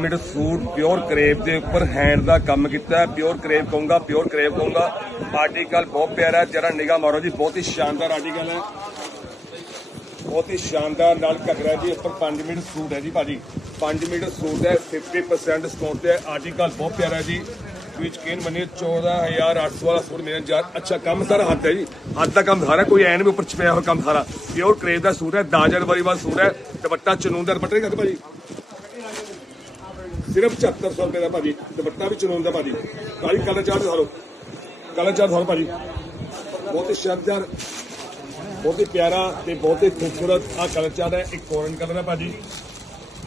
Metre suit pure crepe ਦੇ ਉੱਪਰ hand ਦਾ ਕੰਮ ਕੀਤਾ ਪਿਓਰ ਕਰੇਪ ਕਹੂੰਗਾ ਪਿਓਰ ਕਰੇਪ ਕਹੂੰਗਾ। ਆਰਟੀਕਲ ਬਹੁਤ ਪਿਆਰਾ ਹੈ। ਜਰਾ ਨਿਗਾਹ ਮਾਰੋ ਜੀ, ਬਹੁਤ ਹੀ ਸ਼ਾਨਦਾਰ ਆਰਟੀਕਲ ਹੈ। ਬਹੁਤ ਹੀ ਸ਼ਾਨਦਾਰ ਨਾਲ ਘੱਗਰਾ ਜੀ। ਉੱਪਰ 5 ਮੀਟਰ ਸੂਟ ਹੈ ਜੀ ਭਾਜੀ। 5 ਮੀਟਰ ਸੂਟ ਹੈ 50% ਡਿਸਕਾਊਂਟ ਤੇ ਹੈ। ਆਰਟੀਕਲ ਬਹੁਤ ਪਿਆਰਾ ਹੈ ਜੀ। ਵਿੱਚ ਕੇਨ ਬਣੀ 14800 ਵਾਲਾ ਸੂਟ ਮੇਰੇ ਯਾਰ ਅੱਛਾ, ਕੰਮ ਸਾਰਾ ਹੱਥ ਹੈ ਜੀ। ਹੱਥ ਦਾ ਕੰਮ ਸਾਰਾ, ਕੋਈ ਐਨ ਵੀ ਉੱਪਰ ਛਪਿਆ ਹੋਇਆ ਕੰਮ ਸਾਰਾ। ਪਿਓਰ ਕਰੇਪ ਦਾ ਸੂਟ ਹੈ ਦਾਜਰ ਵਾਲੀ ਵਾਲਾ ਸੂਟ ਹੈ। ਦੁਪੱਟਾ ਚਨੂਨ ਦਾ ਦੁਪੱਟਾ ਨਹੀਂ ਭਾਜੀ। ਸਿਰਫ 7400 ਰੁਪਏ ਦਾ ਭਾਜੀ, ਦੁਪੱਟਾ ਵੀ ਚਨੂਨ ਦਾ ਭਾਜੀ। ਕਾਲੀ ਕਲਰ ਚਾਰਟ ਦਿਖਾ ਲਓ ਕਲਰ ਚਾਰਟ ਦਿਖਾ ਲਓ ਭਾਜੀ। ਬਹੁਤ ਹੀ ਸ਼ਾਨਦਾਰ ਬਹੁਤ ਹੀ ਪਿਆਰਾ ਤੇ ਬਹੁਤ ਹੀ ਖੂਬਸੂਰਤ ਆ ਕਲਰ ਚਾਰਟ ਹੈ। ਇੱਕ ਔਰੰਜ ਕਲਰ ਹੈ ਭਾਜੀ।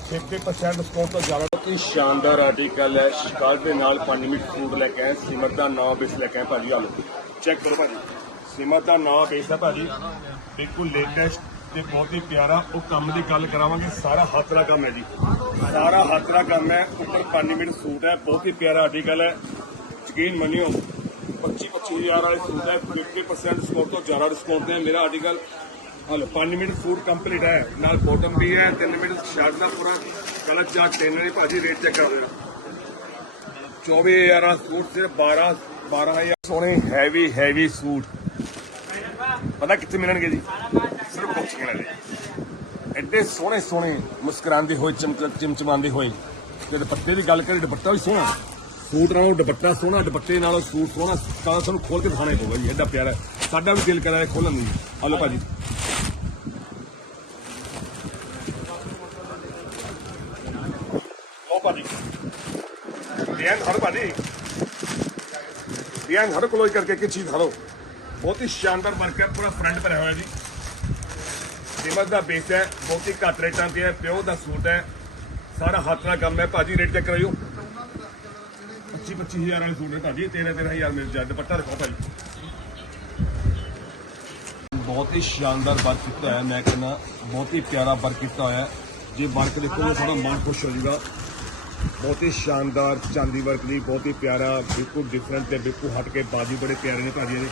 50% ਡਿਸਕਾਊਂਟ ਤੋਂ ਜ਼ਿਆਦਾ। ਬਹੁਤ ਹੀ ਸ਼ਾਨਦਾਰ ਆਰਟੀਕਲ ਹੈ। ਸ਼ਿਕਾਰ ਦੇ ਨਾਲ 5 ਮਿੰਟ ਫੂਡ ਲੈ ਕੇ ਆਏ। ਸਿਮਰ ਦਾ ਨਾਮ ਬੇਸ ਲੈ ਕੇ ਆਏ ਭਾਜੀ। ਆਲੋ ਚੈੱਕ ਕਰੋ ਭਾਜੀ। ਸਿਮਰ ਦਾ ਨਾਮ ਬੇਸ ਹੈ ਭਾਜੀ। ਬਿਲਕੁਲ ਲੇਟੈਸਟ ਤੇ ਬਹੁਤ ਹੀ ਪਿਆਰਾ ਉਹ ਕੰਮ ਦੀ ਗੱਲ ਕਰਾਵਾਂਗੇ, ਸਾਰਾ ਹੱਥ ਦਾ ਕੰਮ ਹੈ ਜੀ। ਸਾਰਾ ਹੱਥ ਦਾ ਕੰਮ ਹੈ, ਉੱਪਰ 5 ਮਿੰਟ ਸੂਟ ਹੈ, ਬਹੁਤ ਹੀ ਪਿਆਰਾ ਆਰਟੀਕਲ ਹੈ। ਯਕੀਨ ਮੰਨਿਓ 25 25000 ਵਾਲੇ ਸੂਟ ਹੈ 50% ਡਿਸਕਾਊਂਟ ਤੋਂ ਜ਼ਿਆਦਾ ਡਿਸਕਾਊਂਟ ਤੇ ਹੈ। ਮੇਰਾ article hello 5 minute suit complete ਹੈ, ਨਾਲ ਬੋਟਮ ਵੀ ਹੈ 3 ਮਿੰਟ ਸ਼ਰਟ ਦਾ ਪੂਰਾ ਕਲਰ ਚਾਰਟ ਟੈਨਰ ਹੈ ਭਾਜੀ ਰੇਟ ਚੈੱਕ ਕਰ ਲਿਓ 24000 ਦਾ ਸੂਟ ਸਿਰਫ 12 12000 ਸੋਹਣੇ ਹੈਵੀ ਹੈਵੀ ਸੂਟ। ਪਤਾ ਕਿੱਥੇ ਮਿਲਣਗੇ ਜੀ? ਸਿਰਫ ਵਾਲੇ ਐਡੇ ਸੋਹਣੇ ਸੋਹਣੇ ਮੁਸਕਰਾਉਂਦੇ ਹੋਏ ਚਮਚ ਚਮਚਮਾਉਂਦੇ ਹੋਏ ਤੇ ਦੁਪੱਟੇ ਦੀ ਗੱਲ ਕਰੀ ਦੁਪੱਟਾ ਵੀ ਸੋਹਣਾ। ਸੂਟ ਨਾਲੋਂ ਦੁਪੱਟਾ ਸੋਹਣਾ, ਦੁਪੱਟੇ ਨਾਲੋਂ ਸੂਟ ਸੋਹਣਾ, ਤਾਂ ਤੁਹਾਨੂੰ ਖੋਲ ਕੇ ਦਿਖਾਣਾ ਪਊਗਾ ਜੀ, ਐਡਾ ਪਿਆਰਾ। ਸਾਡਾ ਵੀ ਦਿਲ ਕਰਾ ਖੋਲਣ ਨੂੰ ਹਲੋ ਭਾਜੀ। ਲਓ ਭਾਜੀ। ਬਿਆਨ ਹਰ ਭਾਜੀ। ਬਿਆਨ ਹਰ ਕੋਲੋਂ ਕਰਕੇ ਕਿ ਚੀਜ਼ ਹਰੋ ਬਹੁਤ ਹੀ ਸ਼ਾਨਦਾਰ ਵਰਕ ਹੈ, ਪੂਰਾ ਫਰੰਟ ਭਰਿਆ ਹੋਇਆ ਜੀ। ਸਿਮਰ ਦਾ ਬੇਸ ਹੈ, ਬਹੁਤ ਹੀ ਘੱਟ ਰੇਟਾਂ ਤੇ ਹੈ, ਪਿਓ ਦਾ ਸੂਟ ਹੈ। ਸਾਰਾ ਹੱਥ ਦਾ ਕੰਮ ਹੈ, ਭਾਜੀ, ਰੇਟ ਚੈੱਕ ਕਰਾਇਓ। 25 25000 ਵਾਲੇ ਸੂਟ ਨੇ ਭਾਜੀ 13 13000 ਮਿਲ ਜਾ ਦੁਪੱਟਾ ਰੱਖੋ ਭਾਜੀ। ਬਹੁਤ ਹੀ ਸ਼ਾਨਦਾਰ ਵਰਕ ਕੀਤਾ ਹੋਇਆ ਮੈਂ ਕਹਿੰਦਾ, ਬਹੁਤ ਹੀ ਪਿਆਰਾ ਵਰਕ ਕੀਤਾ ਹੋਇਆ। ਜੇ ਵਰਕ ਦੇਖੋਗੇ ਤੁਹਾਡਾ ਮਨ ਖੁਸ਼ ਹੋ ਜਾਊਗਾ। ਬਹੁਤ ਹੀ ਸ਼ਾਨਦਾਰ ਚਾਂਦੀ ਵਰਕ ਦੀ, ਬਹੁਤ ਹੀ ਪਿਆਰਾ, ਬਿਲਕੁਲ ਡਿਫਰੈਂਟ ਤੇ ਬਿਲਕੁਲ ਹਟ ਕੇ ਬਾਜ਼ੀ ਬੜੇ ਪਿਆਰੇ ਨੇ ਭਾਜੀ ਇਹਦੇ।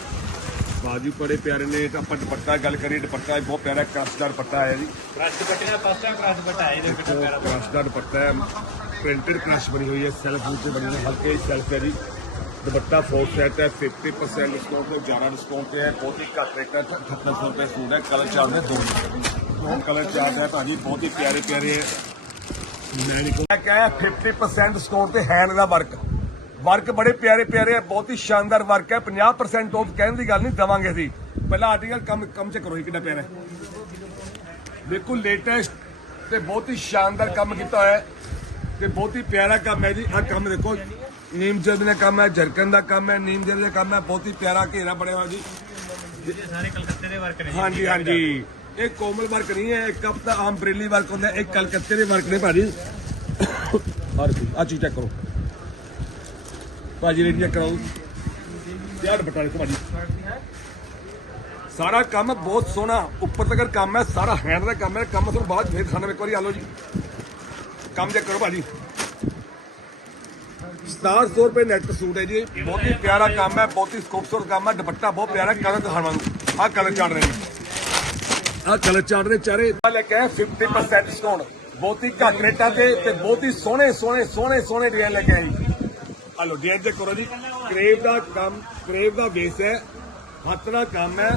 ਬਾਜੂ ਬੜੇ ਪਿਆਰੇ ਨੇ ਤਾਂ ਆਪਾਂ ਦੁਪੱਟਾ ਗੱਲ ਕਰੀਏ ਦੁਪੱਟਾ ਇਹ ਬਹੁਤ ਪਿਆਰਾ ਕਸਟਰ ਦੁਪੱਟਾ ਹੈ ਜੀ। ਕ੍ਰਸ਼ ਦੁਪੱਟੇ ਦਾ ਫਸਟ ਟਾਈਮ ਕ੍ਰਸ਼ ਦੁਪੱਟਾ ਹੈ ਇਹਦੇ ਵਿੱਚ ਦੁਪੱਟਾ। ਹੈ ਪ੍ਰਿੰਟਡ ਕ੍ਰਸ਼ ਬਣੀ ਹੋਈ ਹੈ ਸੈਲਫ ਵਿੱਚ ਬਣੀ ਹੈ ਹਲਕੇ ਸੈਲਫ ਹੈ ਜੀ। ਦੁਪੱਟਾ ਫੋਰ ਸੈਟ ਹੈ 50% ਡਿਸਕਾਊਂਟ ਤੋਂ ਜ਼ਿਆਦਾ ਡਿਸਕਾਊਂਟ ਤੇ ਹੈ ਬਹੁਤ ਹੀ ਘੱਟ ਰੇਟ ਹੈ 7800 ਰੁਪਏ ਸੂਟ ਹੈ ਕਲਰ ਚਾਰਟ ਹੈ ਦੋ ਕਲਰ ਚਾਰਟ ਹੈ ਭਾਜੀ ਬਹੁਤ ਹੀ ਪਿਆਰੇ ਪਿਆਰੇ ਹੈ। ਮੈਂ ਨਹੀਂ ਕਹਾਂ। ਕਿ 50% ਡਿਸਕਾਊਂਟ ਤੇ ਹੈਂਡ ਦਾ ਵਰਕ ਵਰਕ ਬੜੇ ਪਿਆਰੇ ਪਿਆਰੇ ਹੈ ਬਹੁਤ ਹੀ ਸ਼ਾਨਦਾਰ ਵਰਕ ਹੈ। 50% ਆਫ ਕਹਿਣ ਦੀ ਗੱਲ ਨਹੀਂ ਦਵਾਂਗੇ ਅਸੀਂ। ਪਹਿਲਾ ਆਰਟੀਕਲ ਕੰਮ ਕੰਮ ਚ ਕਰੋ ਕਿੰਨਾ ਪਿਆਰਾ ਬਿਲਕੁਲ ਲੇਟੈਸਟ ਤੇ ਬਹੁਤ ਹੀ ਸ਼ਾਨਦਾਰ ਕੰਮ ਕੀਤਾ ਹੋਇਆ ਹੈ ਤੇ ਬਹੁਤ ਹੀ ਪਿਆਰਾ ਕੰਮ ਹੈ ਜੀ। ਆਹ ਕੰਮ ਦੇਖੋ ਨੀਮ ਜਦ ਦਾ ਕੰਮ ਹੈ ਝਰਕਨ ਦਾ ਕੰਮ ਹੈ ਨੀਮ ਜਦ ਦਾ ਕੰਮ ਹੈ ਬਹੁਤ ਹੀ ਪਿਆਰਾ ਘੇਰਾ ਬਣਿਆ ਹੋਇਆ ਜੀ। ਸਾਰੇ ਕਲਕੱਤੇ ਦੇ ਵਰਕ ਨੇ ਹਾਂਜੀ ਹਾਂਜੀ। ਇਹ ਕੋਮਲ ਵਰਕ ਨਹੀਂ ਹੈ ਇੱਕ ਤਾਂ ਆਮ ਬਰੇਲੀ ਵਰਕ ਹੁੰਦਾ ਇਹ ਕਲਕੱਤੇ ਦੇ ਵਰਕ ਨੇ ਭਾਜੀ। ਹਰ ਆ ਚੀਜ਼ ਚੈੱਕ ਕਰੋ। ਭਾਜੀ ਰੇਟ ਕਰਾਓ। ਯਾਰ ਬਟਾ ਭਾਜੀ। ਸਾਰਾ ਕੰਮ ਬਹੁਤ ਸੋਹਣਾ, ਉੱਪਰ ਤੱਕ ਕੰਮ ਹੈ, ਸਾਰਾ ਹੈਂਡ ਦਾ ਕੰਮ ਹੈ, ਕੰਮ ਤੁਹਾਨੂੰ ਬਾਅਦ ਫੇਰ ਖਾਣਾ ਇੱਕ ਵਾਰੀ ਆ ਲਓ ਜੀ। ਕੰਮ ਚੈੱਕ ਕਰੋ ਭਾਜੀ। 1700 ਰੁਪਏ ਨੈਟ ਸੂਟ ਹੈ ਜੀ ਬਹੁਤ ਹੀ ਪਿਆਰਾ ਕੰਮ ਹੈ, ਬਹੁਤ ਹੀ ਖੂਬਸੂਰਤ ਕੰਮ ਹੈ, ਦੁਪੱਟਾ ਬਹੁਤ ਪਿਆਰਾ ਕਲਰ ਦਿਖਾਵਾਂ ਆਹ ਕਲਰ ਚਾੜ ਰਹੇ ਨੇ। ਆਹ ਕਲਰ ਚਾੜ ਰਹੇ ਚਾਰੇ। ਲੈ ਕੇ 50% ਡਿਸਕਾਊਂਟ ਬਹੁਤ ਹੀ ਘੱਟ ਰੇਟਾਂ ਤੇ ਤੇ ਬਹੁਤ ਹੀ ਸੋਹਣੇ ਸੋਹਣੇ ਸੋਹਣੇ ਸੋਹਣੇ ਡਿਜ਼ਾਈਨ ਲੈ ਕੇ ਆਏ ਜੀ। ਹਲੋ ਡਿਜ਼ਾਈਨ ਚੈੱਕ ਕਰੋ ਜੀ ਕਰੇਵ ਦਾ ਕੰਮ ਕਰੇਵ ਦਾ ਬੇਸ ਹੈ ਹੱਥ ਦਾ ਕੰਮ ਹੈ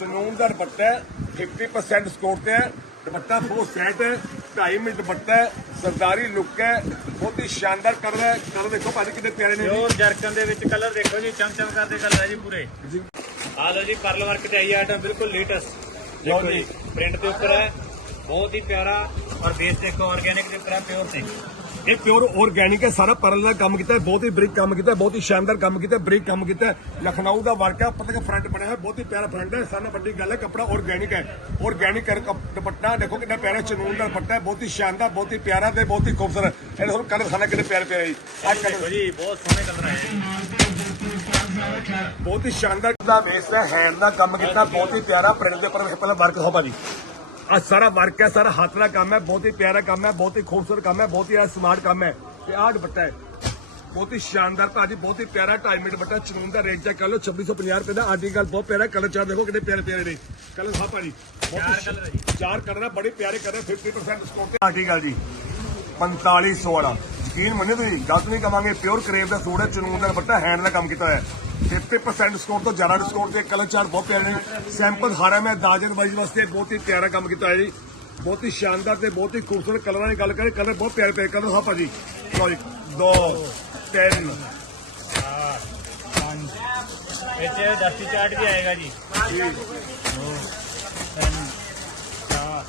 ਚਨੂਨ ਦਾ ਦੁਪੱਟਾ ਹੈ 50% ਡਿਸਕਾਊਂਟ ਤੇ ਹੈ ਦੁਪੱਟਾ ਬਹੁਤ ਸੈਟ ਹੈ 2.5 ਮਿੰਟ ਦੁਪੱਟਾ ਹੈ ਸਰਦਾਰੀ ਲੁੱਕ ਹੈ ਬਹੁਤ ਹੀ ਸ਼ਾਨਦਾਰ ਕਲਰ ਹੈ ਕਲਰ ਦੇਖੋ ਭਾਜੀ ਕਿੰਨੇ ਪਿਆਰੇ ਨੇ ਜੀ। ਪਿਓਰ ਜਰਕਨ ਦੇ ਵਿੱਚ ਕਲਰ ਦੇਖੋ ਜੀ ਚਮ ਚਮ ਕਰਦੇ ਕਲਰ ਹੈ ਜੀ ਪੂਰੇ। ਆ ਲਓ ਜੀ ਪਰਲ ਵਰਕ ਤੇ ਆਈ ਆਈਟਮ ਬਿਲਕੁਲ ਲੇਟੈਸਟ ਦੇਖੋ ਜੀ। ਜੀ ਪ੍ਰਿੰਟ ਦੇ ਉੱਪਰ ਹੈ ਬਹੁਤ ਹੀ ਪਿਆਰਾ ਔਰ ਬੇਸ ਦੇਖੋ ਆਰਗੇਨਿਕ ਦੇ ਉੱਪਰ ਹੈ ਪਿਓਰ ਤੇ। ਇਹ ਪਿਓਰ ਆਰਗੈਨਿਕ ਹੈ ਸਾਰਾ ਪਰਲ ਦਾ ਕੰਮ ਕੀਤਾ ਹੈ ਬਹੁਤ ਹੀ ਬਰੀਕ ਕੰਮ ਕੀਤਾ ਹੈ ਬਹੁਤ ਹੀ ਸ਼ਾਨਦਾਰ ਕੰਮ ਕੀਤਾ ਹੈ ਬਰੀਕ ਕੰਮ ਕੀਤਾ ਹੈ। ਲਖਨਊ ਦਾ ਵਰਕ ਹੈ ਪਤਾ ਕਿ ਫਰੰਟ ਬਣਿਆ ਹੋਇਆ ਬਹੁਤ ਹੀ ਪਿਆਰਾ ਫਰੰਟ ਹੈ ਸਾਰਾ ਵੱਡੀ ਗੱਲ ਹੈ ਕੱਪੜਾ ਆਰਗੈਨਿਕ ਹੈ। ਆਰਗੈਨਿਕ ਦੁਪੱਟਾ ਦੇਖੋ ਕਿੰਨਾ ਪਿਆਰਾ ਚਨੂਨ ਦਾ ਦੁਪੱਟਾ ਹੈ ਬਹੁਤ ਹੀ ਸ਼ਾਨਦਾਰ ਬਹੁਤ ਹੀ ਪਿਆਰਾ ਤੇ ਬਹੁਤ ਹੀ ਖੂਬਸੂਰਤ। ਇਹ ਤੁਹਾਨੂੰ ਕਲਰ ਖਾਣਾ ਕਿੰਨੇ ਪਿਆਰੇ ਪਿਆਰੇ ਜੀ। ਆਹ ਦੇਖੋ ਕਲਰ ਜੀ ਬਹੁਤ ਸੋਹਣੇ ਕਲਰ ਆਏ ਬਹੁਤ ਹੀ ਸ਼ਾਨਦਾਰ ਦਾ ਬੇਸ ਹੈ ਹੈਂਡ ਦਾ ਕੰਮ ਕੀਤਾ ਬਹੁਤ ਹੀ ਪਿਆਰਾ ਪ੍ਰਿੰਟ ਦੇ ਉੱਪਰ ਪਹਿਲਾਂ ਵਰਕ ਹੋ ਭਾਜੀ। ਆ ਸਾਰਾ ਵਰਕ ਹੈ ਸਾਰਾ ਹੱਥ ਦਾ ਕੰਮ ਹੈ ਬਹੁਤ ਹੀ ਪਿਆਰਾ ਕੰਮ ਹੈ ਬਹੁਤ ਹੀ ਖੂਬਸੂਰਤ ਕੰਮ ਹੈ ਬਹੁਤ ਹੀ ਸਮਾਰਟ ਕੰਮ ਹੈ। ਤੇ ਆਹ ਦੁਪੱਟਾ ਹੈ। ਬਹੁਤ ਹੀ ਸ਼ਾਨਦਾਰ ਭਾਜੀ ਬਹੁਤ ਹੀ ਪਿਆਰਾ 2.5 ਮਿੰਟ ਬੱਟਾ ਚਨੂਨ ਦਾ ਰੇਟ ਚੈੱਕ ਕਰ ਲਓ 2650 ਰੁਪਏ ਦਾ। ਆਰਟੀਕਲ ਬਹੁਤ ਪਿਆਰਾ ਕਲਰ ਚਾਰ ਦੇਖੋ ਕਿੰਨੇ ਪਿਆਰੇ ਪਿਆਰੇ ਨੇ। ਕਲਰ ਹਾਂ ਭਾਜੀ ਚਾਰ colour ਹੈ। ਚਾਰ ਕਲਰ ਬੜੇ ਪਿਆਰੇ ਕਲਰ 50% ਡਿਸਕਾਊਂਟ ਤੇ। ਆਰਟੀਕਲ ਜੀ 4500 ਵਾਲਾ। ਯਕੀਨ ਮੰਨਿਓ ਤੁਸੀਂ ਗਲਤ ਨਹੀਂ ਕਵਾਂਗੇ ਪਿਓਰ ਕਰੇਵ ਦਾ ਸੂਟ ਹੈ ਚਨੂਨ ਦਾ ਦੁਪੱਟਾ ਹੈਂਡ ਦਾ ਕੰਮ ਕੀਤਾ ਹੋਇਆ ਹੈ। 50% ਡਿਸਕਾਊਂਟ ਤੋਂ ਜ਼ਿਆਦਾ ਡਿਸਕਾਊਂਟ ਤੇ ਕਲਰ ਚਾਰਟ ਬਹੁਤ ਪਿਆਰੇ ਨੇ। ਸੈਂਪਲ ਹਾਰਾ ਮੈਂ ਦਾਜਨ ਬਾਈ ਵਾਸਤੇ ਬਹੁਤ ਹੀ ਪਿਆਰਾ ਕੰਮ ਕੀਤਾ ਹੋਇਆ ਜੀ। ਬਹੁਤ ਹੀ ਸ਼ਾਨਦਾਰ ਤੇ ਬਹੁਤ ਹੀ ਖੂਬਸੂਰਤ ਕਲਰਾਂ ਦੀ ਗੱਲ ਕਰੇ ਕਲਰ ਬਹੁਤ ਪਿਆਰੇ ਪਿਆਰੇ ਕਲਰ ਹਾਂ ਭਾਜੀ। ਲਓ ਜੀ 2 3 ਇਹ ਚ ਦਸਤੀ ਚਾਰਟ ਵੀ ਆਏਗਾ ਜੀ। ਦੋ ਤਿੰਨ ਚਾਰ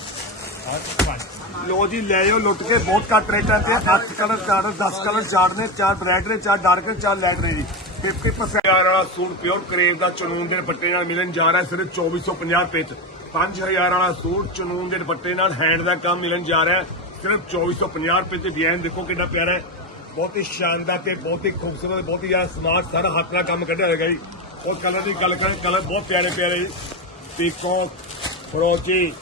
ਔਰ ਪੰਜ ਲੋ ਜੀ ਲੈ ਜਾਓ ਲੁੱਟ ਕੇ। ਬਹੁਤ ਘੱਟ ਰੇਟਾਂ ਤੇ 8 ਕਲਰ ਚਾਰ 10 ਕਲਰ ਚਾਰ ਨੇ। ਚਾਰ ਬ੍ਰੈਡ ਨੇ ਚਾਰ ਡਾਰਕ ਨੇ ਚਾਰ ਲਾਈਟ ਨੇ ਜੀ। 50% ਵਾਲਾ ਸੂਟ ਪਿਓਰ ਕਰੇਵ ਦਾ ਚਨੂਨ ਦੇ ਦੁਪੱਟੇ ਨਾਲ ਮਿਲਣ ਜਾ ਰਿਹਾ ਸਿਰਫ 2450 ਰੁਪਏ ਚ। 5000 ਵਾਲਾ ਸੂਟ ਚਨੂਨ ਦੇ ਦੁਪੱਟੇ ਨਾਲ ਹੈਂਡ ਦਾ ਕੰਮ ਮਿਲਣ ਜਾ ਰਿਹਾ ਸਿਰਫ 2450 ਰੁਪਏ ਤੇ। ਡਿਜ਼ਾਈਨ ਦੇਖੋ ਕਿੰਨਾ ਪਿਆਰਾ ਹੈ। ਬਹੁਤ ਹੀ ਸ਼ਾਨਦਾਰ ਤੇ ਬਹੁਤ ਹੀ ਖੂਬਸੂਰਤ, ਬਹੁਤ ਹੀ ਜ਼ਿਆਦਾ ਸਮਾਰਟ ਸਾਰਾ ਹੱਥ ਨਾਲ ਕੰਮ ਕੱਢਿਆ ਹੋਇਆ ਜੀ। ਉਹ ਕਲਰ ਦੀ ਗੱਲ ਕਰਾਂ ਕਲਰ ਬਹੁਤ ਪਿਆਰੇ ਪਿਆਰੇ ਜੀ। ਪੀਕੌਕ ਫਰੋਜੀ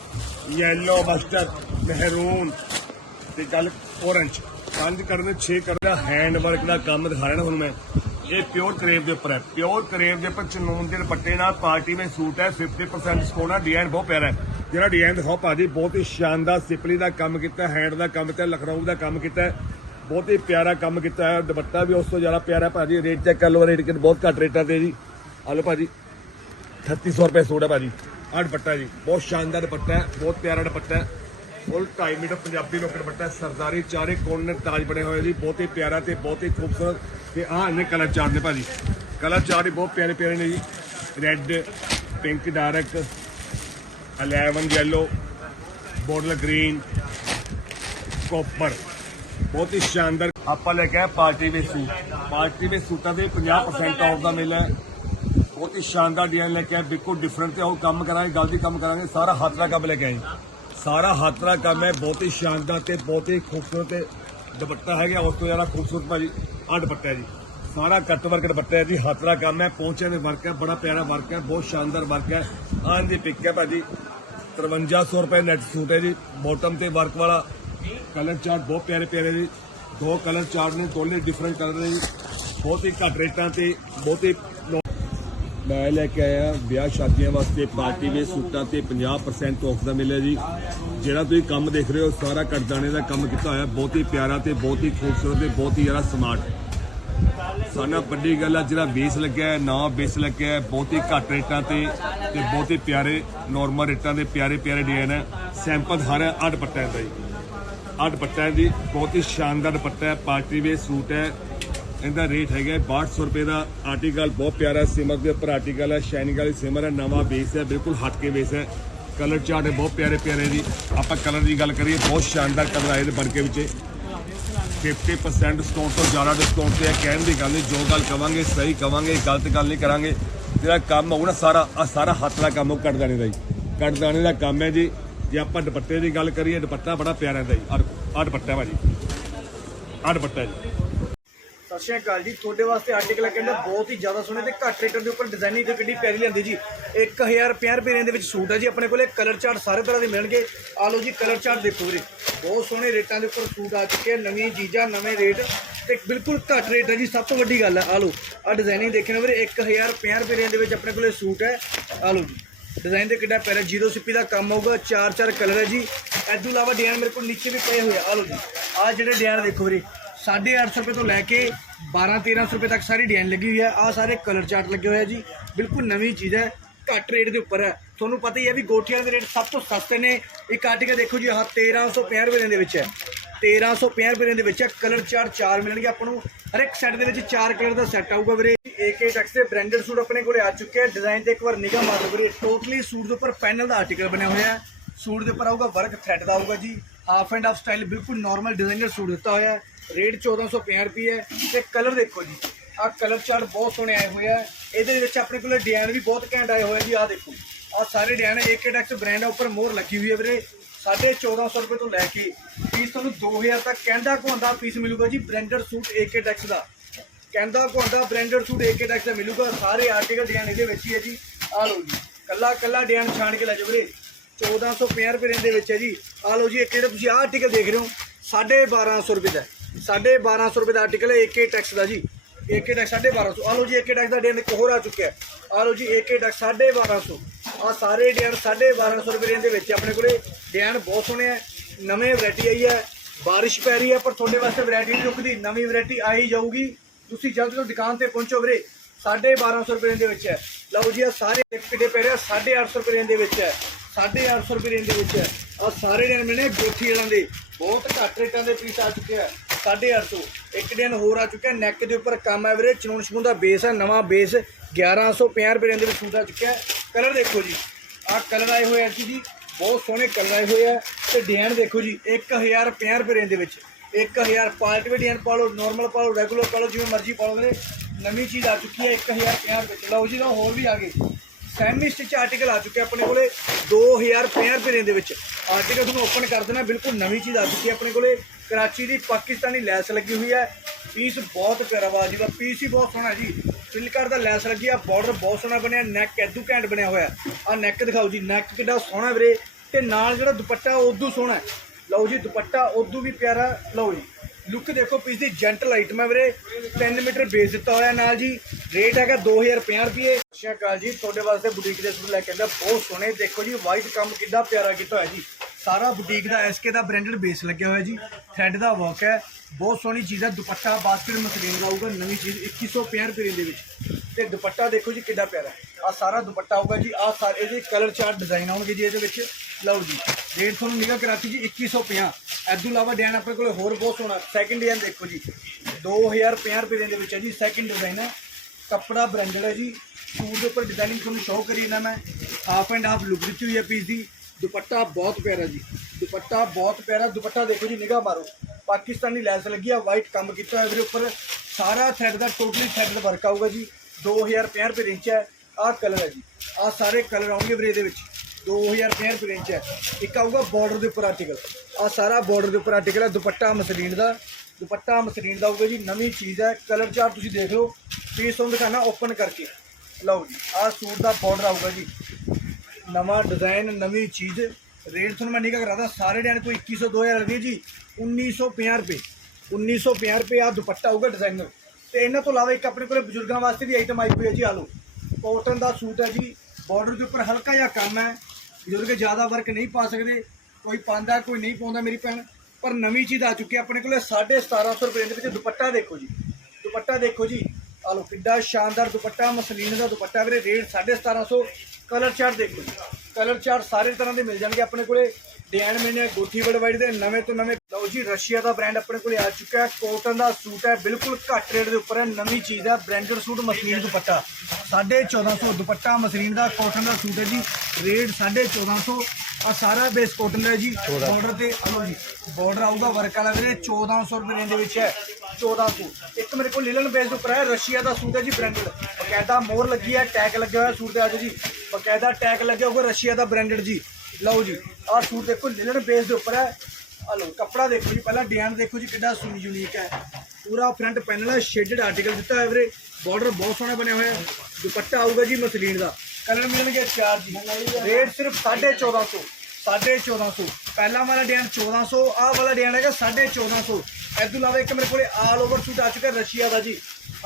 ਯੈਲੋ ਮਸਟਰਡ ਮਹਿਰੂਨ ਤੇ ਗੱਲ orange ਪੰਜ ਕਰਨ 6 ਕਰਨ ਦਾ ਹੈਂਡ ਵਰਕ ਦਾ ਕੰਮ ਦਿਖਾ ਰਿਹਾ ਨਾ ਤੁਹਾਨੂੰ ਮੈਂ। ਇਹ ਪਿਓਰ ਕਰੇਵ ਦੇ ਉੱਪਰ ਹੈ। ਪਿਓਰ ਕਰੇਵ ਦੇ ਉੱਪਰ ਚਨੂਨ ਦੇ ਦੁਪੱਟੇ ਨਾਲ ਪਾਰਟੀ ਵਿੱਚ ਸੂਟ ਹੈ 50% ਡਿਸਕਾਊਂਟ ਹੈ ਡਿਜ਼ਾਈਨ ਬਹੁਤ ਪਿਆਰਾ ਹੈ। ਜਿਹੜਾ ਡਿਜ਼ਾਈਨ ਦਿਖਾਓ ਭਾਜੀ, ਬਹੁਤ ਹੀ ਸ਼ਾਨਦਾਰ ਸਿਪਲੀ ਦਾ ਕੰਮ ਕੀਤਾ, ਹੈਂਡ ਦਾ ਕੰਮ ਕੀਤਾ, ਲਖਨਊ ਦਾ ਕੰਮ ਕੀਤਾ, ਬਹੁਤ ਹੀ ਪਿਆਰਾ ਕੰਮ ਕੀਤਾ ਹੈ। ਦੁਪੱਟਾ ਵੀ ਉਸ ਤੋਂ ਜ਼ਿਆਦਾ ਪਿਆਰਾ ਹੈ ਭਾਜੀ, ਰੇਟ ਚੈੱਕ ਕਰ ਲਓ, ਰੇਟ ਕਿ ਬਹੁਤ ਘੱਟ ਰੇਟਾਂ ਤੇ ਜੀ। ਆ ਲਓ ਭਾਜੀ 3800 ਰੁਪਏ ਸੂਟ ਹੈ ਭਾਜੀ, ਆਹ ਦੁਪੱਟਾ ਜੀ, ਬਹੁਤ ਸ਼ਾਨਦਾਰ ਦੁਪੱਟਾ ਹੈ, ਬਹੁਤ ਪਿਆਰਾ ਦੁਪੱਟਾ ਹੈ। ਫੁੱਲ 2.5 ਮੀਟਰ ਪੰਜਾਬੀ ਲੋਕ ਦੁਪੱਟਾ ਸਰਦਾਰੀ ਚਾਰੇ ਕੋਨੇ ਤਾਜ ਬਣੇ ਹੋਏ ਜੀ, ਬਹੁਤ ਹੀ ਪਿਆਰਾ ਤੇ ਬਹੁਤ ਹੀ ਖੂਬਸੂਰਤ ਤੇ ਆਹ ਇਹਨੇ ਕਲਰ ਚਾਰਟ ਨੇ ਭਾਜੀ। ਕਲਰ ਚਾਰਟ ਵੀ ਬਹੁਤ ਪਿਆਰੇ ਪਿਆਰੇ ਨੇ ਜੀ। Red pink dark 11 yellow border green copper ਬਹੁਤ ਹੀ ਸ਼ਾਨਦਾਰ। ਆਪਾਂ ਲੈ ਕੇ ਆਏ ਪਾਰਟੀ ਵਿੱਚ ਸੂਟ। ਪਾਰਟੀ ਵਿੱਚ ਸੂਟਾਂ ਦੇ 50% ਆਫ ਦਾ ਮਿਲ ਹੈ। ਬਹੁਤ ਹੀ ਸ਼ਾਨਦਾਰ ਡਿਜ਼ਾਈਨ ਲੈ ਕੇ ਆਏ। ਬਿਲਕੁਲ ਡਿਫਰੈਂਟ ਤੇ ਉਹ ਕੰਮ ਕਰਾਂਗੇ ਗਲਤੀ ਕੰਮ ਕਰਾਂਗੇ। ਸਾਰਾ ਹੱਥ ਦਾ ਕੰਮ ਲੈ ਕੇ ਆਏ। ਸਾਰਾ ਹੱਥ ਦਾ ਕੰਮ ਹੈ, ਬਹੁਤ ਹੀ ਸ਼ਾਨਦਾਰ ਤੇ ਬਹੁਤ ਹੀ ਖੂਬਸੂਰਤ ਤੇ ਦੁਪੱਟਾ ਹੈਗਾ, ਉਸ ਤੋਂ ਜ਼ਿਆਦਾ ਖੂਬਸੂਰਤ ਭਾਜੀ ਆਹ ਦੁਪੱਟਾ ਹੈ ਜੀ। ਸਾਰਾ ਕੱਟ ਵਰਕ ਦੁਪੱਟਾ ਹੈ ਜੀ, ਹੱਥ ਦਾ ਕੰਮ ਹੈ, ਪਹੁੰਚਿਆਂ ਦੇ ਵਰਕ ਹੈ, ਬੜਾ ਪਿਆਰਾ ਵਰਕ ਹੈ, ਬਹੁਤ ਸ਼ਾਨਦਾਰ ਵਰਕ ਹੈ। ਆਹ ਦੀ ਪਿਕ ਹੈ ਭਾਜੀ 5300 ਰੁਪਏ ਨੈਟ ਸੂਟ ਹੈ ਜੀ ਬੋਟਮ ਤੇ ਵਰਕ ਵਾਲਾ ਕਲਰ ਚਾਰਟ ਬਹੁਤ ਪਿਆਰੇ ਪਿਆਰੇ ਜੀ, ਦੋ ਕਲਰ ਚਾਰਟ ਨੇ, ਦੋਨੇ ਡਿਫਰੈਂਟ ਕਲਰ ਨੇ ਜੀ, ਬਹੁਤ ਹੀ ਘੱਟ ਰੇਟਾਂ ਤੇ, ਬਹੁਤ ਹੀ ਮੈਂ ਲੈ ਕੇ ਆਇਆ ਵਿਆਹ ਸ਼ਾਦੀਆਂ ਵਾਸਤੇ, ਪਾਰਟੀ ਵੇ ਸੂਟਾਂ ਤੇ 50% ਆਫ ਦਾ ਮਿਲਿਆ ਜੀ। ਜਿਹੜਾ ਤੁਸੀਂ ਕੰਮ ਦੇਖ ਰਹੇ ਹੋ, ਸਾਰਾ ਕਟਦਾਣੇ ਦਾ ਕੰਮ ਕੀਤਾ ਹੋਇਆ, ਬਹੁਤ ਹੀ ਪਿਆਰਾ ਤੇ ਬਹੁਤ ਹੀ ਖੂਬਸੂਰਤ ਤੇ ਬਹੁਤ ਹੀ ਜ਼ਿਆਦਾ ਸਮਾਰਟ। ਸਾਨਾ ਵੱਡੀ ਗੱਲ ਆ, ਜਿਹੜਾ ਬੇਸ ਲੱਗਿਆ ਹੈ, ਨਾ ਬੇਸ ਲੱਗਿਆ ਹੈ, ਬਹੁਤ ਹੀ ਘੱਟ ਰੇਟਾਂ ਤੇ ਤੇ ਬਹੁਤ ਹੀ ਪਿਆਰੇ ਨਾਰਮਲ ਰੇਟਾਂ ਦੇ ਪਿਆਰੇ ਪਿਆਰੇ ਡਿਜ਼ਾਈਨ ਹੈ। ਸੈਂਪਲ ਹਰ ਅੱਡ ਦੁਪੱਟਾ ਦਾ ਜੀ। ਆਹ ਪੱਟਾ ਹੈ ਜੀ ਬਹੁਤ ਹੀ ਸ਼ਾਨਦਾਰ ਦੁਪੱਟਾ ਹੈ, ਪਾਰਟੀ ਵੇ ਸੂਟ ਹੈ ਇਹਦਾ ਰੇਟ ਹੈਗਾ 6200 ਰੁਪਏ ਦਾ ਆਰਟੀਕਲ ਬਹੁਤ ਪਿਆਰਾ ਸਿਮਰ ਦੇ ਉੱਪਰ ਆਰਟੀਕਲ ਹੈ ਸ਼ਾਈਨਿੰਗ ਵਾਲੀ ਸਿਮਰ ਹੈ ਨਵਾਂ ਬੇਸ ਹੈ ਬਿਲਕੁਲ ਹਟ ਕੇ ਬੇਸ ਹੈ। ਕਲਰ ਚਾਰਟ ਹੈ ਬਹੁਤ ਪਿਆਰੇ ਪਿਆਰੇ ਜੀ। ਆਪਾਂ ਕਲਰ ਦੀ ਗੱਲ ਕਰੀਏ ਬਹੁਤ ਸ਼ਾਨਦਾਰ ਕਲਰ ਆਏ ਦੇ ਬਣ ਕੇ ਵਿੱਚ। 50% ਡਿਸਕਾਊਂਟ ਤੋਂ ਜ਼ਿਆਦਾ ਡਿਸਕਾਊਂਟ ਤੇ ਹੈ ਕਹਿਣ ਦੀ ਗੱਲ ਨਹੀਂ ਜੋ ਗੱਲ ਕਵਾਂਗੇ ਸਹੀ ਕਵਾਂਗੇ ਗਲਤ ਗੱਲ ਨਹੀਂ ਕਰਾਂਗੇ। ਜਿਹੜਾ ਕੰਮ ਹੋਊ ਨਾ ਸਾਰਾ ਆਹ ਸਾਰਾ ਹੱਥ ਦਾ ਕੰਮ ਉਹ ਕੱਟ ਦਾਣੇ ਦਾ ਜੀ। ਕੱਟ ਦਾਣੇ ਦਾ ਕੰਮ ਹੈ ਜੀ। ਜੇ ਆਪਾਂ ਦੁਪੱਟੇ ਦੀ ਗੱਲ ਕਰੀਏ ਦੁਪੱਟਾ ਬੜਾ ਪਿਆਰਾ ਦਾ ਜੀ। ਆਹ ਦੇਖੋ, ਆਹ ਦੁਪੱਟਾ ਭਾਜੀ ਆ ਦੁਪੱਟਾ ਜੀ। ਸਤਿ ਸ਼੍ਰੀ ਅਕਾਲ ਜੀ। ਤੁਹਾਡੇ ਵਾਸਤੇ ਆਰਟੀਕਲ ਕਹਿੰਦਾ ਬਹੁਤ ਹੀ ਜ਼ਿਆਦਾ ਸੋਹਣੇ ਤੇ ਘੱਟ ਰੇਟਾਂ ਦੇ ਉੱਪਰ ਡਿਜ਼ਾਈਨਿੰਗ ਤੇ ਕਿੱਡੀ ਪਿਆਰੀ ਲੈਂਦੀ ਜੀ। 1050 ਰੁਪਏ ਦੇ ਵਿੱਚ ਸੂਟ ਹੈ ਜੀ, ਆਪਣੇ ਕੋਲੇ ਕਲਰ ਚਾਰਟ ਸਾਰੇ ਤਰ੍ਹਾਂ ਦੇ ਮਿਲਣਗੇ। ਆ ਲਓ ਜੀ ਕਲਰ ਚਾਰਟ ਦੇਖੋ ਵੀਰੇ। ਬਹੁਤ ਸੋਹਣੇ ਰੇਟਾਂ ਦੇ ਉੱਪਰ ਸੂਟ ਆ ਚੁੱਕੇ ਆ, ਨਵੀਂ ਚੀਜ਼ਾਂ, ਨਵੇਂ ਰੇਟ ਤੇ ਬਿਲਕੁਲ ਘੱਟ ਰੇਟ ਹੈ ਜੀ, ਸਭ ਤੋਂ ਵੱਡੀ ਗੱਲ ਹੈ ਆ ਲਓ ਆ ਡਿਜ਼ਾਈਨਿੰਗ ਦੇਖਣਾ ਵੀਰੇ 1050 ਰੁਪਏ ਦੇ ਵਿੱਚ ਆਪਣੇ ਕੋਲੇ ਸੂਟ ਹੈ। ਆ ਲਓ ਜੀ ਡਿਜ਼ਾਈਨ ਦੇ ਕਿੱਡਾ ਪਿਆਰਾ ਜ਼ੀਰੋ ਸਿੱਪੀ ਦਾ ਕੰਮ ਹੋਊਗਾ ਚਾਰ ਚਾਰ ਕਲਰ ਹੈ ਜੀ। ਇਸ ਤੋਂ ਇਲਾਵਾ ਡਿਜ਼ਾਈਨ ਮੇਰੇ ਕੋਲ ਨੀਚੇ ਵੀ ਪਏ ਹੋਏ ਆ। ਲਓ ਜੀ ਆ ਜਿਹੜੇ ਡਿਜ਼ਾਈਨ ਦੇਖੋ ਵੀਰੇ 850 ਰੁਪਏ ਤੋਂ ਲੈ ਕੇ 12 1300 ਰੁਪਏ ਤੱਕ ਸਾਰੀ ਡਿਜ਼ਾਈਨ ਲੱਗੀ ਹੋਈ ਹੈ। ਆ ਸਾਰੇ ਕਲਰ ਚਾਰਟ ਲੱਗੇ ਹੋਏ ਆ ਜੀ। ਬਿਲਕੁਲ ਨਵੀਂ ਚੀਜ਼ ਹੈ। ਘੱਟ ਰੇਟ ਦੇ ਉੱਪਰ ਹੈ। ਤੁਹਾਨੂੰ ਪਤਾ ਹੀ ਹੈ ਵੀ ਗੋਠੀਆਂ ਦੇ ਰੇਟ ਸਭ ਤੋਂ ਸਸਤੇ ਨੇ। ਇੱਕ ਆਰਟੀਕਲ ਦੇਖੋ ਜੀ, ਆਹ 1350 ਰੁਪਏ ਦੇ ਵਿੱਚ ਹੈ। 1350 ਰੁਪਏ ਦੇ ਵਿੱਚ ਹੈ। ਕਲਰ ਚਾਰਟ ਚਾਰ ਮਿਲਣਗੇ ਆਪਾਂ ਨੂੰ। ਹਰ ਇੱਕ ਸੈੱਟ ਦੇ ਵਿੱਚ ਚਾਰ ਕਲਰ ਦਾ ਸੈੱਟ ਆਊਗਾ ਵੀਰੇ। ਏਕੇ ਟੈਕਸ ਦੇ ਬ੍ਰਾਂਡਡ ਸੂਟ ਆਪਣੇ ਕੋਲੇ ਆ ਚੁੱਕੇ ਆ। ਡਿਜ਼ਾਈਨ ਤੇ ਇੱਕ ਵਾਰ ਨਿਗਾਹ ਮਾਰੋ ਵੀਰੇ। ਟੋਟਲੀ ਸੂਟ ਦੇ ਉੱਪਰ ਪੈਨਲ ਦਾ ਆਰਟੀਕਲ ਬਣਿਆ ਹੋਇਆ ਹੈ। ਸੂਟ ਦੇ ਉੱਪਰ ਆਊਗਾ ਵਰਕ ਥ੍ਰੈਡ ਦਾ ਆਊਗਾ ਜੀ। ਹਾਫ ਐਂਡ ਹਾਫ ਸਟਾਈਲ ਬਿਲਕੁਲ ਨਾਰਮਲ ਡਿਜ਼ਾਈਨਰ ਸੂਟ ਦਿੱਤਾ ਹੋਇਆ ਹੈ। ਰੇਟ 1450 ਰੁਪਏ ਹੈ ਤੇ ਕਲਰ ਦੇਖੋ ਜੀ। ਆਹ ਕਲਰ ਚਾਰਟ ਬਹੁਤ ਸੋਹਣੇ ਆਏ ਹੋਏ ਆ। ਇਹਦੇ ਵਿੱਚ ਆਪਣੇ ਕੋਲ ਡਿਜ਼ਾਈਨ ਵੀ ਬਹੁਤ ਘੈਂਟ ਆਏ ਹੋਏ ਜੀ, ਆਹ ਦੇਖੋ। ਆਹ ਸਾਰੇ ਡਿਜ਼ਾਈਨ ਏਕੇ ਟੈਕਸ ਬ੍ਰਾਂਡ ਆ, ਉੱਪਰ ਮੋਹਰ ਲੱਗੀ ਹੋਈ ਹੈ ਵੀਰੇ। 1450 ਰੁਪਏ ਤੋਂ ਲੈ ਕੇ ਪੀਸ ਤੁਹਾਨੂੰ 2000 ਤੱਕ। ਕਹਿੰਦਾ ਘੁੰਦਾ ਪੀਸ ਮਿਲੂਗਾ ਜੀ ਬ੍ਰਾਂਡਡ ਸੂਟ ਏਕੇ ਡੈਕਸ ਦਾ। ਕਹਿੰਦਾ ਘੁੰਦਾ ਬ੍ਰਾਂਡਡ ਸੂਟ ਏਕੇ ਡੈਕਸ ਦਾ ਮਿਲੂਗਾ। ਸਾਰੇ ਆਰਟੀਕਲ ਡਿਜ਼ਾਈਨ ਇਹਦੇ ਵਿੱਚ ਹੀ ਹੈ ਜੀ। ਆ ਲਓ ਜੀ ਕੱਲਾ ਕੱਲਾ ਡਿਜ਼ਾਈਨ ਛਾਣ ਕੇ ਲੈ ਜਾਓ ਵੀਰੇ। 1450 ਰੁਪਏ ਦੇ ਵਿੱਚ ਹੈ ਜੀ। ਆ ਲਓ ਜੀ, ਇੱਕ ਜਿਹੜਾ ਤੁਸੀਂ ਆਹ ਆਰਟੀਕਲ ਦੇਖ ਰਹੇ ਹੋ 1250 ਰੁਪਏ ਦਾ 1250 ਰੁਪਏ ਦਾ ਆਰਟੀਕਲ ਹੈ ਏਕੇ ਟੈਕਸ ਦਾ ਜੀ। ਏਕੇ ਟੈਕਸ 1250 ਆਹ ਲਓ ਜੀ ਏਕੇ ਟੈਕਸ ਦਾ ਡਿਜ਼ਾਈਨ ਇੱਕ ਹੋਰ ਆ ਚੁੱਕਿਆ ਆ ਲਓ ਜੀ ਏਕੇ ਟੈਕਸ 1250 ਆਹ ਸਾਰੇ ਡਿਜ਼ਾਈਨ 1250 ਰੁਪਏ ਦੇ ਵਿੱਚ ਆਪਣੇ ਕੋਲੇ ਡਿਜ਼ਾਈਨ ਬਹੁਤ ਸੋਹਣੇ ਆ ਨਵੇਂ ਵੈਰਾਈਟੀ ਆਈ ਹੈ, ਬਾਰਿਸ਼ ਪੈ ਰਹੀ ਹੈ, ਪਰ ਤੁਹਾਡੇ ਵਾਸਤੇ ਵੈਰਾਈਟੀ ਨਹੀਂ ਰੁਕਦੀ, ਨਵੀਂ ਵੈਰਾਈਟੀ ਆਈ ਜਾਊਗੀ। ਤੁਸੀਂ ਜਲਦ ਤੋਂ ਦੁਕਾਨ ਤੇ ਪਹੁੰਚੋ ਵੀਰੇ 1250 ਰੁਪਏ ਦੇ ਵਿੱਚ ਹੈ। ਲਓ ਜੀ ਆ ਸਾਰੇ ਇੱਕ ਕਿੱਡੇ ਪੈ ਰਿਹਾ 850 ਰੁਪਏ ਦੇ ਵਿੱਚ ਹੈ 850 ਰੁਪਏ ਦੇ ਵਿੱਚ ਹੈ। ਆ ਸਾਰੇ ਦਿਨ ਮਿਲਣੇ ਗੋਠੀ ਵਾਲਾਂ ਦੇ। ਬਹੁਤ ਘੱਟ ਰੇਟਾਂ ਦੇ ਪੀਸ ਆ ਚੁੱਕੇ ਆ 850 ਇੱਕ ਦਿਨ ਹੋਰ ਆ ਚੁੱਕਿਆ ਨੈਕ ਦੇ ਉੱਪਰ ਕੰਮ ਹੈ ਵੀਰੇ ਚਨੂਨ ਸ਼ਨੂਨ ਦਾ ਬੇਸ ਹੈ ਨਵਾਂ ਬੇਸ 1150 ਰੁਪਏ ਦੇ ਵਿੱਚ ਸੂਟ ਆ ਚੁੱਕਿਆ। ਕਲਰ ਦੇਖੋ ਜੀ ਆ ਕਲਰ ਆਏ ਹੋਏ ਆ ਜੀ ਬਹੁਤ ਸੋਹਣੇ ਕਲਰ ਆਏ ਹੋਏ ਆ। ਤੇ ਡਿਜ਼ਾਈਨ ਦੇਖੋ ਜੀ 1050 ਰੁਪਏ ਰੇਂਜ ਦੇ ਵਿੱਚ। 1000 ਪਾਰਟੀ ਵੀ ਡਿਜ਼ਾਈਨ ਪਾ ਲਓ ਨਾਰਮਲ ਪਾ ਲਓ ਰੈਗੂਲਰ ਪਾ ਲਓ, ਜਿਵੇਂ ਮਰਜ਼ੀ ਪਾ ਲਓ ਵੀਰੇ। ਨਵੀਂ ਚੀਜ਼ ਆ ਚੁੱਕੀ ਹੈ 1050 ਰੁਪਏ। ਚ। ਲਓ ਜੀ ਨਾ ਹੋਰ ਵੀ ਆ ਗਏ। ਸੈਮੀ ਸਟਿਚ ਆਰਟੀਕਲ ਆ ਚੁੱਕਿਆ ਆਪਣੇ ਕੋਲੇ 2050 ਰੁਪਏ ਰੇਂਜ ਦੇ ਵਿੱਚ। ਆਰਟੀਕਲ ਤੁਹਾਨੂੰ ਓਪਨ ਕਰ ਦੇਣਾ, ਬਿਲਕੁਲ ਨਵੀਂ ਚੀਜ਼ ਆ ਚੁੱਕੀ ਹੈ ਆਪਣੇ ਕੋਲੇ। ਕਰਾਚੀ ਦੀ ਪਾਕਿਸਤਾਨੀ ਲੈਸ ਲੱਗੀ ਹੋਈ ਹੈ। ਪੀਸ ਬਹੁਤ ਪਿਆਰਾ ਵਾ ਜੀ ਦਾ ਪੀਸ ਹੀ ਬਹੁਤ ਸੋਹਣਾ ਜੀ। ਫਿਲਕਰ ਦਾ ਲੈਸ ਲੱਗੀ ਆ ਬਾਰਡਰ ਬਹੁਤ ਸੋਹਣਾ ਬਣਿਆ ਨੈਕ ਐਦੂ ਘੈਂਟ ਬਣਿਆ ਹੋਇਆ। ਆ ਨੈਕ ਦਿਖਾਓ ਜੀ ਨੈਕ ਕਿੱਡਾ ਸੋਹਣਾ ਵੀਰੇ। ਤੇ ਨਾਲ ਜਿਹੜਾ ਦੁਪੱਟਾ ਉਦੋਂ ਸੋਹਣਾ ਹੈ। ਲਓ ਜੀ, ਦੁਪੱਟਾ ਉਦੋਂ ਵੀ ਪਿਆਰਾ, ਲਓ ਜੀ। ਲੁੱਕ ਦੇਖੋ ਪੀਸ ਦੀ ਜੈਂਟ ਆਈਟਮ ਹੈ ਵੀਰੇ 3 ਮੀਟਰ ਬੇਸ ਦਿੱਤਾ ਹੋਇਆ ਨਾਲ ਜੀ। ਰੇਟ ਹੈਗਾ 2050 ਰੁਪਏ। ਸਤਿ ਸ਼੍ਰੀ ਅਕਾਲ ਜੀ, ਤੁਹਾਡੇ ਵਾਸਤੇ ਬੁਟੀਕ ਦੇ ਸੂਟ ਲੈ ਕੇ ਆਂਦਾ ਬਹੁਤ ਸੋਹਣੇ, ਦੇਖੋ ਜੀ ਵਾਈਟ ਕੰਮ ਕਿੱਡਾ ਪਿਆਰਾ ਕੀਤਾ ਹੋਇਆ ਜੀ। ਸਾਰਾ ਬੁਟੀਕ ਦਾ ਐਸਕੇ ਦਾ ਬ੍ਰਾਂਡਡ ਬੇਸ ਲੱਗਿਆ ਹੋਇਆ ਜੀ। ਥ੍ਰੈਡ ਦਾ ਵਰਕ ਹੈ। ਬਹੁਤ ਸੋਹਣੀ ਚੀਜ਼ ਹੈ ਦੁਪੱਟਾ ਬਾਸਕਟ ਮਸਲੀਨ ਦਾ ਆਊਗਾ ਨਵੀਂ ਚੀਜ਼ 2150 ਰੁਪਏ ਦੇ ਵਿੱਚ। ਤੇ ਦੁਪੱਟਾ ਦੇਖੋ ਜੀ ਕਿੱਡਾ ਪਿਆਰਾ ਆ ਸਾਰਾ ਦੁਪੱਟਾ ਆਊਗਾ ਜੀ ਆ ਸਾਰੇ ਇਹਦੇ ਕਲਰ ਚਾਰ ਡਿਜ਼ਾਈਨ ਆਉਣਗੇ ਜੀ ਇਹਦੇ ਵਿੱਚ। ਲਓ ਜੀ, ਰੇਟ ਤੁਹਾਨੂੰ ਨਿਗਾ ਕਰਾਤੀ ਜੀ 2150 ਐਦੂ ਇਲਾਵਾ ਡਿਜ਼ਾਈਨ ਆਪਣੇ ਕੋਲ ਹੋਰ ਬਹੁਤ ਸੋਹਣਾ ਸੈਕਿੰਡ ਡਿਜ਼ਾਈਨ ਦੇਖੋ ਜੀ। 2050 ਰੁਪਏ ਦੇ ਵਿੱਚ ਹੈ ਜੀ ਸੈਕਿੰਡ ਡਿਜ਼ਾਈਨ ਹੈ। ਕੱਪੜਾ ਬ੍ਰਾਂਡਡ ਹੈ ਜੀ। ਸੂਟ ਦੇ ਉੱਪਰ ਡਿਜ਼ਾਈਨਿੰਗ ਤੁਹਾਨੂੰ ਸ਼ੋਅ ਕਰੀ ਨਾ ਮੈਂ। ਹਾਫ ਐਂਡ ਹਾਫ ਲੁੱਕ ਦਿੱਤੀ ਹੋਈ ਹੈ ਪੀਸ ਦੀ। ਦੁਪੱਟਾ ਬਹੁਤ ਪਿਆਰਾ ਜੀ। ਦੁਪੱਟਾ ਬਹੁਤ ਪਿਆਰਾ, ਦੁਪੱਟਾ ਦੇਖੋ ਜੀ, ਨਿਗਾਹ ਮਾਰੋ। ਪਾਕਿਸਤਾਨੀ ਲੈਸ ਲੱਗੀ ਆ ਵਾਈਟ ਕੰਮ ਕੀਤਾ ਹੋਇਆ ਇਹਦੇ ਉੱਪਰ। ਸਾਰਾ ਥ੍ਰੈਡ ਦਾ ਟੋਟਲੀ ਥ੍ਰੈਡ ਦਾ ਵਰਕ ਆਊਗਾ ਜੀ। 2050 ਰੁਪਏ ਰੇਂਜ ਹੈ, ਆਹ ਕਲਰ ਹੈ ਜੀ। ਆਹ ਸਾਰੇ ਕਲਰ ਆਉਣਗੇ ਵੀਰੇ ਇਹਦੇ ਵਿੱਚ। 2050 ਰੁਪਏ ਰੇਂਜ ਹੈ। ਇੱਕ ਆਊਗਾ ਬਾਰਡਰ ਦੇ ਉੱਪਰ ਆਰਟੀਕਲ ਆਹ ਸਾਰਾ ਬਾਰਡਰ ਦੇ ਉੱਪਰ ਆਰਟੀਕਲ ਹੈ, ਦੁਪੱਟਾ ਮਸਲੀਨ ਦਾ। ਦੁਪੱਟਾ ਮਸਲੀਨ ਦਾ ਆਊਗਾ ਜੀ, ਨਵੀਂ ਚੀਜ਼ ਹੈ। ਕਲਰ ਚਾਰਟ ਤੁਸੀਂ ਦੇਖ ਲਓ। ਪੀਸ ਤੁਹਾਨੂੰ ਦਿਖਾਣਾ ਓਪਨ ਕਰਕੇ। ਲਓ ਜੀ, ਆਹ ਸੂਟ ਦਾ ਬਾਰਡਰ ਆਊਗਾ ਜੀ। ਨਵਾਂ ਡਿਜ਼ਾਈਨ ਨਵੀਂ ਚੀਜ਼। ਰੇਟ ਤੁਹਾਨੂੰ ਮੈਂ ਨਹੀਂ ਕਰਾਦਾ ਸਾਰੇ ਡਿਜ਼ਾਈਨ ਕੋਈ 2100 2000 ਰੁਪਏ ਜੀ 1950 ਰੁਪਏ। 1950 ਰੁਪਏ ਆ ਦੁਪੱਟਾ ਹੋਊਗਾ ਡਿਜ਼ਾਈਨਰ ਤੇ ਇਹਨਾਂ ਤੋਂ ਇਲਾਵਾ ਇੱਕ ਆਪਣੇ ਕੋਲੇ ਬਜ਼ੁਰਗਾਂ ਵਾਸਤੇ ਵੀ ਆਈਟਮ ਆਈ ਹੋਈ ਹੈ ਜੀ ਆ ਲਓ। ਕਾਟਨ ਦਾ ਸੂਟ ਹੈ ਜੀ ਬਾਰਡਰ ਦੇ ਉੱਪਰ ਹਲਕਾ ਜਿਹਾ ਕੰਮ ਹੈ। ਬਜ਼ੁਰਗ ਜ਼ਿਆਦਾ ਵਰਕ ਨਹੀਂ ਪਾ ਸਕਦੇ, ਕੋਈ ਪਾਉਂਦਾ, ਕੋਈ ਨਹੀਂ ਪਾਉਂਦਾ ਮੇਰੀ ਭੈਣ, ਪਰ ਨਵੀਂ ਚੀਜ਼ ਆ ਚੁੱਕੀ ਹੈ ਆਪਣੇ ਕੋਲੇ 1750 ਰੁਪਏ ਦੇ ਵਿੱਚ ਦੁਪੱਟਾ ਦੇਖੋ ਜੀ। ਦੁਪੱਟਾ ਦੇਖੋ ਜੀ ਆ ਲਓ ਕਿੱਡਾ ਸ਼ਾਨਦਾਰ ਦੁਪੱਟਾ, ਮਸਲੀਨ ਦਾ ਦੁਪੱਟਾ ਵੀਰੇ, ਰੇਟ 1750 ਕਲਰ ਚਾਰਟ ਦੇਖੋ ਜੀ। ਕਲਰ ਚਾਰਟ ਸਾਰੇ ਤਰ੍ਹਾਂ ਦੇ ਮਿਲ ਜਾਣਗੇ ਆਪਣੇ ਕੋਲੇ। ਡਿਜ਼ਾਈਨ ਮੈਨੇ ਗੋਠੀ ਵੜਵਾਈਡ ਦੇ, ਨਵੇਂ ਤੋਂ ਨਵੇਂ। ਲਓ ਜੀ, ਰਸ਼ੀਆ ਦਾ ਬ੍ਰਾਂਡ ਆਪਣੇ ਕੋਲੇ ਆ ਚੁੱਕਾ ਹੈ। ਕੋਟਨ ਦਾ ਸੂਟ ਹੈ, ਬਿਲਕੁਲ ਘੱਟ ਰੇਟ ਦੇ ਉੱਪਰ ਹੈ, ਨਵੀਂ ਚੀਜ਼ ਹੈ ਬ੍ਰਾਂਡਡ ਸੂਟ ਮਸਲੀਨ ਦੁਪੱਟਾ। 1450 ਦੁਪੱਟਾ ਮਸਲੀਨ ਦਾ ਕੋਟਨ ਦਾ ਸੂਟ ਹੈ ਜੀ। ਰੇਟ 1450 ਆ ਸਾਰਾ ਬੇਸ ਕੋਟਨ ਦਾ ਜੀ। ਬਾਰਡਰ ਤੇ ਹਲੋ ਜੀ ਬਾਰਡਰ ਆਊਗਾ ਵਰਕ ਵਾਲਾ ਵੀਰੇ 1400 ਰੁਪਏ ਰੇਂਜ ਦੇ ਵਿੱਚ ਹੈ 1400 ਇੱਕ ਮੇਰੇ ਕੋਲ ਲਿਲਨ ਬੇਸ ਦੇ ਉੱਪਰ ਹੈ, ਰਸ਼ੀਆ ਦਾ ਸੂਟ ਹੈ ਜੀ ਬ੍ਰਾਂਡਡ ਬਕਾਇਦਾ ਮੋਹਰ ਲੱਗੀ ਹੈ ਟੈਗ ਲੱਗਿਆ ਹੋਇਆ ਸੂਟ ਤੇ ਆਜੋ ਜੀ। ਬਕਾਇਦਾ ਟੈਗ ਲੱਗਿਆ ਹੋਊਗਾ ਰਸ਼ੀਆ ਦਾ ਬ੍ਰਾਂਡਡ ਜੀ। ਲਓ ਜੀ, ਆਹ ਸੂਟ ਦੇਖੋ ਲਿਲਨ ਬੇਸ ਦੇ ਉੱਪਰ ਹੈ। ਆ ਲਓ, ਕੱਪੜਾ ਦੇਖੋ ਜੀ, ਪਹਿਲਾਂ ਡਿਜ਼ਾਈਨ ਦੇਖੋ ਜੀ, ਕਿੱਡਾ ਯੂਨੀਕ ਹੈ। ਪੂਰਾ ਫਰੰਟ ਪੈਨਲ ਹੈ ਸ਼ੇਡਡ ਆਰਟੀਕਲ ਦਿੱਤਾ ਹੋਇਆ ਵੀਰੇ। ਬਾਰਡਰ ਬਹੁਤ ਸੋਹਣਾ ਬਣਿਆ ਹੋਇਆ ਹੈ। ਦੁਪੱਟਾ ਆਊਗਾ ਜੀ ਮਸਲੀਨ ਦਾ। ਕਲਰ ਮਿਲਣਗੇ ਚਾਰ ਜੀ। ਰੇਟ ਸਿਰਫ 1450 1450 ਪਹਿਲਾ ਵਾਲਾ ਡਿਜ਼ਾਈਨ 1400 ਆਹ ਵਾਲਾ ਡਿਜ਼ਾਈਨ ਹੈਗਾ 1450 ਇਸ ਤੋਂ ਇਲਾਵਾ ਇੱਕ ਮੇਰੇ ਕੋਲੇ ਆਲ ਓਵਰ ਸੂਟ ਆ ਚੁੱਕਾ ਰਸ਼ੀਆ ਦਾ ਜੀ।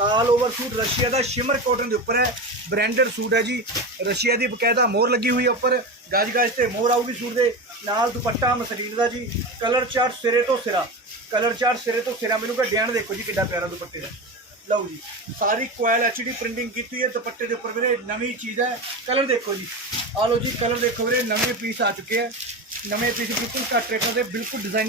ਆਲ ਓਵਰ ਸੂਟ ਰਸ਼ੀਆ ਦਾ ਸ਼ਿਮਰ ਕਾਟਨ ਦੇ ਉੱਪਰ ਹੈ। ਬ੍ਰਾਂਡਡ ਸੂਟ ਹੈ ਜੀ। ਰਸ਼ੀਆ ਦੀ ਬਕਾਇਦਾ ਮੋਹਰ ਲੱਗੀ ਹੋਈ ਹੈ ਉੱਪਰ। ਗਾਜ ਗਾਜ ਤੇ ਮੋਹਰ ਆਊਗੀ ਸੂਟ ਦੇ। ਨਾਲ ਦੁਪੱਟਾ ਮਸਲੀਨ ਦਾ ਜੀ। ਕਲਰ ਚਾਰਟ ਸਿਰੇ ਤੋਂ ਸਿਰਾ। ਕਲਰ ਚਾਰਟ ਸਿਰੇ ਤੋਂ ਸਿਰਾ। ਮੈਨੂੰ ਡਿਜ਼ਾਈਨ ਦੇਖੋ ਜੀ ਕਿੱਡਾ ਪਿਆਰਾ ਦੁਪੱਟੇ ਦਾ। ਲਓ ਜੀ। ਸਾਰੀ ਕੋਇਲ ਐਚਡੀ ਪ੍ਰਿੰਟਿੰਗ ਕੀਤੀ ਹੈ। ਦੁਪੱਟੇ ਦੇ ਉੱਪਰ ਵੀਰੇ ਨਵੀਂ ਚੀਜ਼ ਹੈ। ਕਲਰ ਦੇਖੋ ਜੀ। ਆ ਲਓ ਜੀ ਕਲਰ ਦੇਖੋ ਵੀਰੇ। ਨਵੇਂ ਪੀਸ ਆ ਚੁੱਕੇ ਆ ਨਵੇਂ ਪੀਸ ਬਿਲਕੁਲ ਘੱਟ ਰੇਟਾਂ ਦੇ ਬਿਲਕੁਲ ਡਿਜ਼ਾਈਨ